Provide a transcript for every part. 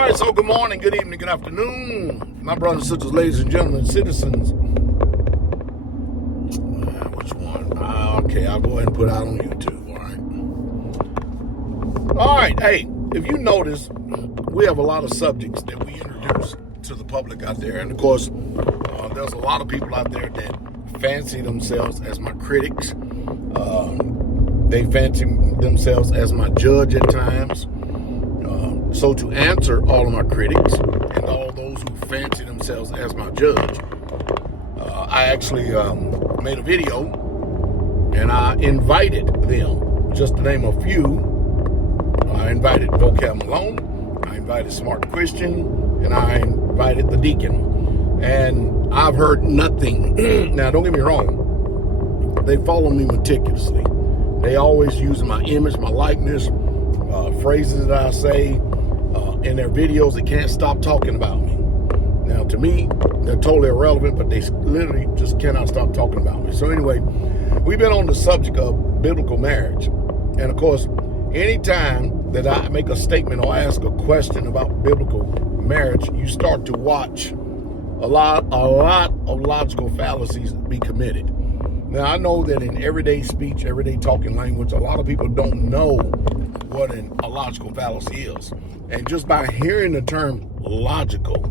right, so good morning, good evening, good afternoon, my brothers and sisters, ladies and gentlemen, citizens. Which one? Okay, I'll go ahead and put it out on YouTube, all right? Hey, if you notice, we have a lot of subjects that we introduce to the public out there. And of course, there's a lot of people out there that fancy themselves as my critics. They fancy themselves as my judge at times. So to answer all of my critics and all those who fancy themselves as my judge, I actually made a video and I invited them, just to name a few. I invited Vocab Malone, I invited Smart Christian, and I invited the Deacon. And I've heard nothing. Now, don't get me wrong. They follow me meticulously. They always use my image, my likeness, phrases that I say in their videos. They can't stop talking about me. Now, to me, they're totally irrelevant, but they literally just cannot stop talking about me. So anyway, we've been on the subject of biblical marriage. And of course, anytime that I make a statement or ask a question about biblical marriage, you start to watch a lot of logical fallacies be committed. Now, I know that in everyday speech, everyday talking language, a lot of people don't know what a logical fallacy is. And just by hearing the term logical,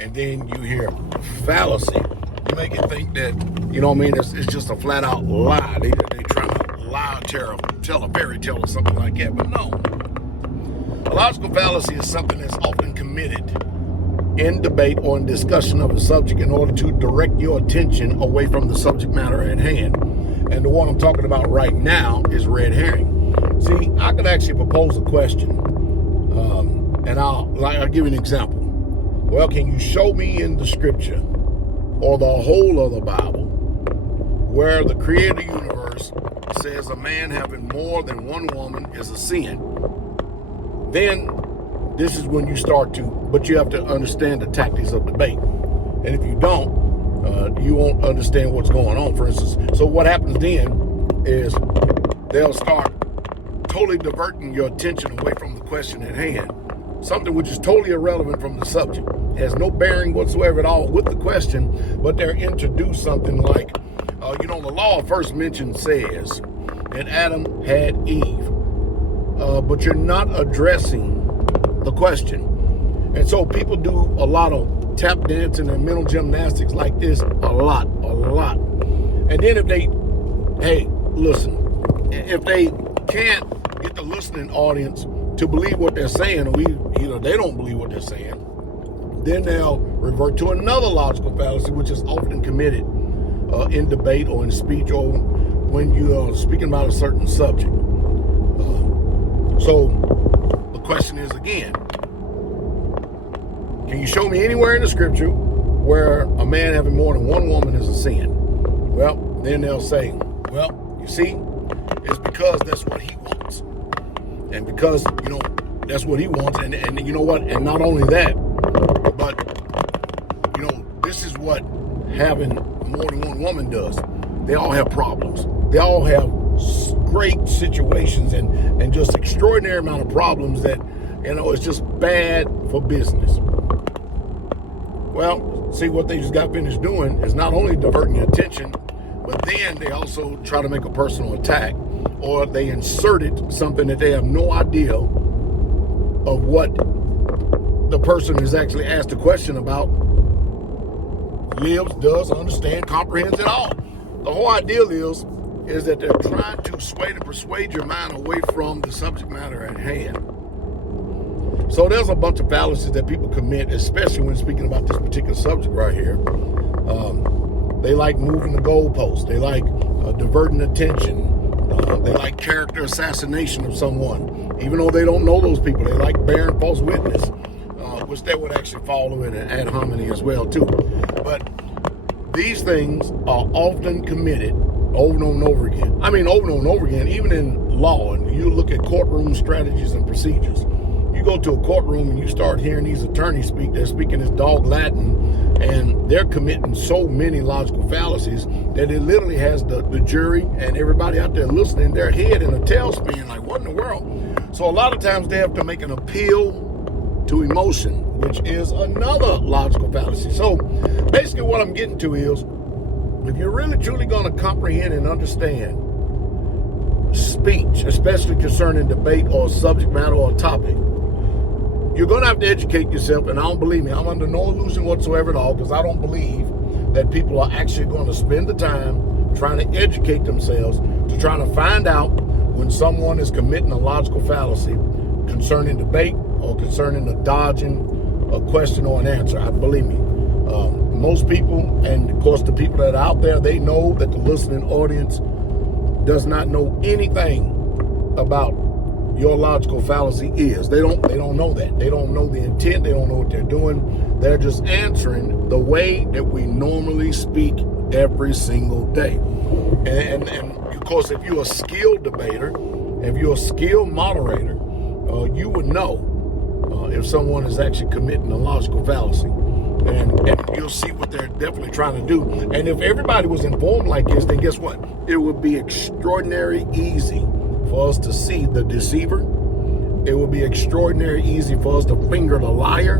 and then you hear fallacy, you make it think that, you know what I mean, it's just a flat out lie. They trying to lie, tell a fairy tale or something like that. But no. A logical fallacy is something that's often committed in debate or in discussion of a subject in order to direct your attention away from the subject matter at hand. And the one I'm talking about right now is red herring. See, I could actually propose a question, and I'll give you an example. Well, can you show me in the scripture or the whole of the Bible where the creator of the universe says a man having more than one woman is a sin? Then this is when you start to, but you have to understand the tactics of debate. And if you don't, you won't understand what's going on, for instance. So what happens then is they'll start totally diverting your attention away from the question at hand. Something which is totally irrelevant from the subject. Has no bearing whatsoever at all with the question, but they're introduced something like, the law of first mention says that Adam had Eve. But you're not addressing the question. And so people do a lot of tap dancing and mental gymnastics like this, a lot. And then if they can't get the listening audience to believe what they're saying, or they don't believe what they're saying, then they'll revert to another logical fallacy, which is often committed in debate or in speech or when you are speaking about a certain subject. So the question is again, can you show me anywhere in the scripture where a man having more than one woman is a sin? Well, then they'll say, well, you see, it's because that's what he wants. And because, that's what he wants. And you know what? And not only that, but, this is what having more than one woman does. They all have problems. They all have great situations and just extraordinary amount of problems that, it's just bad for business. Well, see, what they just got finished doing is not only diverting your attention, but then they also try to make a personal attack, or they inserted something that they have no idea of what the person is actually asked a question about lives, does, understand, comprehends at all. The whole idea is that they're trying to sway to persuade your mind away from the subject matter at hand. So there's a bunch of fallacies that people commit, especially when speaking about this particular subject right here. They like moving the goalposts. They like diverting attention. They like character assassination of someone, even though they don't know those people. They like bearing false witness, which that would actually fall in an ad hominem as well too. But these things are often committed over and over again. I mean, over and over again, even in law. And you look at courtroom strategies and procedures. You go to a courtroom and you start hearing these attorneys speak. They're speaking this dog Latin, and they're committing so many logical fallacies that it literally has the jury and everybody out there listening their head in a tailspin, like, what in the world? So a lot of times they have to make an appeal to emotion, which is another logical fallacy. So basically what I'm getting to is, if you're really truly going to comprehend and understand speech, especially concerning debate or subject matter or topic, you're going to have to educate yourself. And I don't believe me, I'm under no illusion whatsoever at all, because I don't believe that people are actually going to spend the time trying to educate themselves to trying to find out when someone is committing a logical fallacy concerning debate or concerning a dodging a question or an answer. I believe me. Most people, and of course the people that are out there, they know that the listening audience does not know anything about your logical fallacy is. They don't know that. They don't know the intent. They don't know what they're doing. They're just answering the way that we normally speak every single day. And of course, if you're a skilled debater, if you're a skilled moderator, you would know if someone is actually committing a logical fallacy. And you'll see what they're definitely trying to do. And if everybody was informed like this, then guess what? It would be extraordinarily easy for us to see the deceiver. It would be extraordinarily easy for us to finger the liar.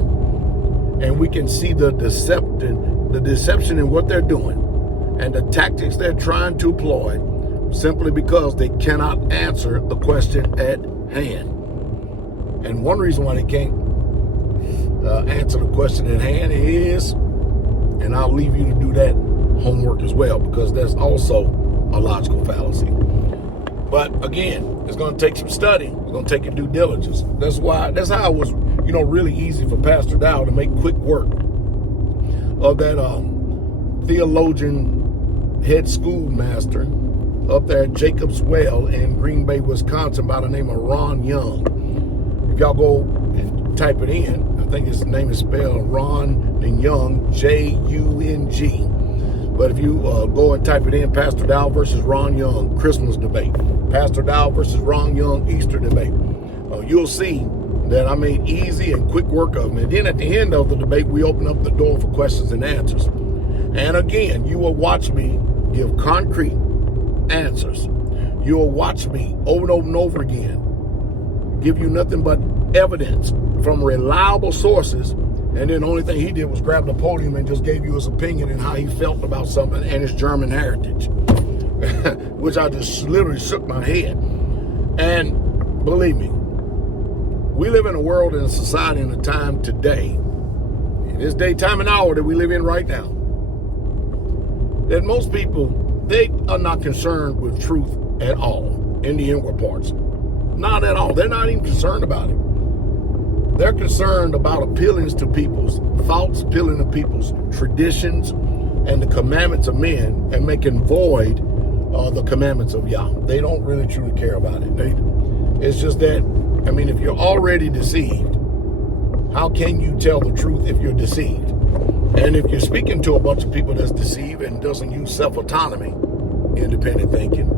And we can see the deception in what they're doing and the tactics they're trying to employ, simply because they cannot answer the question at hand. And one reason why they can't answer the question at hand is, and I'll leave you to do that homework as well, because that's also a logical fallacy. But again, it's going to take some study. It's going to take your due diligence. That's how it was, really easy for Pastor Dow to make quick work of that theologian head schoolmaster up there at Jacob's Well in Green Bay, Wisconsin, by the name of Ron Young. If y'all go and type it in, I think his name is spelled Ron and Young, J-U-N-G. But if you go and type it in, Pastor Dow versus Ron Young, Christmas debate, Pastor Dow versus Ron Young, Easter debate, you'll see that I made easy and quick work of them. And then at the end of the debate, we open up the door for questions and answers. And again, you will watch me give concrete answers. You will watch me over and over and over again give you nothing but evidence from reliable sources. And then the only thing he did was grab the podium and just gave you his opinion and how he felt about something and his German heritage, which I just literally shook my head. And believe me, we live in a world and a society and a time today, in this day, time, and hour that we live in right now, that most people, they are not concerned with truth at all in the inward parts. Not at all. They're not even concerned about it. They're concerned about appealing to people's thoughts, appealing to people's traditions and the commandments of men, and making void the commandments of Yah. They don't really truly care about it. It's just that, if you're already deceived, how can you tell the truth if you're deceived? And if you're speaking to a bunch of people that's deceived and doesn't use self-autonomy, independent thinking,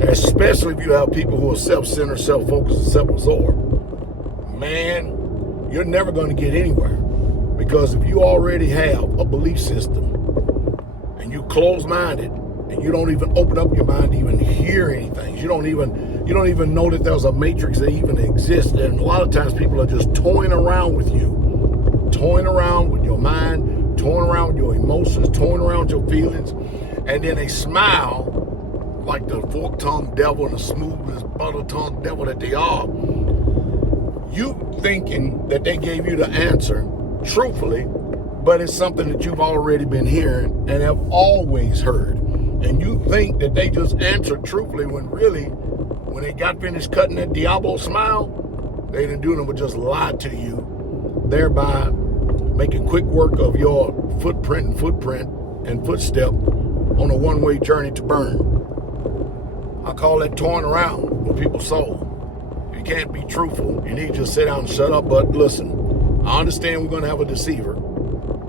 especially if you have people who are self-centered, self-focused, and self-absorbed, man, you're never going to get anywhere. Because if you already have a belief system and you close-minded and you don't even open up your mind to even hear anything, you don't even know that there's a matrix that even exists. And a lot of times people are just toying around with you, toying around with your mind, toying around with your emotions, toying around with your feelings, and then they smile like the fork-tongued devil and the smooth butter-tongued devil that they are. You thinking that they gave you the answer truthfully, but it's something that you've already been hearing and have always heard. And you think that they just answered truthfully, when really, when they got finished cutting that Diablo smile, they didn't do nothing but just lie to you, thereby making quick work of your footprint and footstep on a one-way journey to burn. I call that toying around with people's soul. You can't be truthful. You need to just sit down and shut up. But listen, I understand we're going to have a deceiver,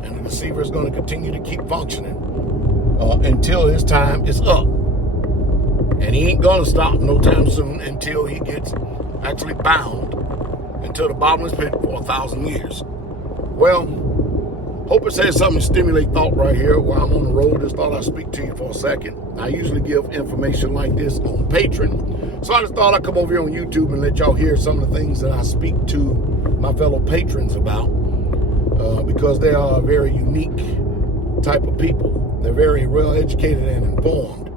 and the deceiver is going to continue to keep functioning until his time is up. And he ain't going to stop no time soon until he gets actually bound into the bottomless pit for 1,000 years. Well, hope it says something to stimulate thought right here while I'm on the road. Just thought I'd speak to you for a second. I usually give information like this on Patreon. So I just thought I'd come over here on YouTube and let y'all hear some of the things that I speak to my fellow patrons about, because they are a very unique type of people. They're very well educated and informed.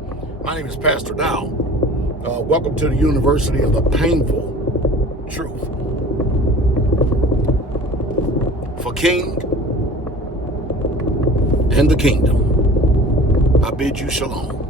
My name is Pastor Dow. Welcome to the University of the Painful Truth. For King and the Kingdom, I bid you shalom.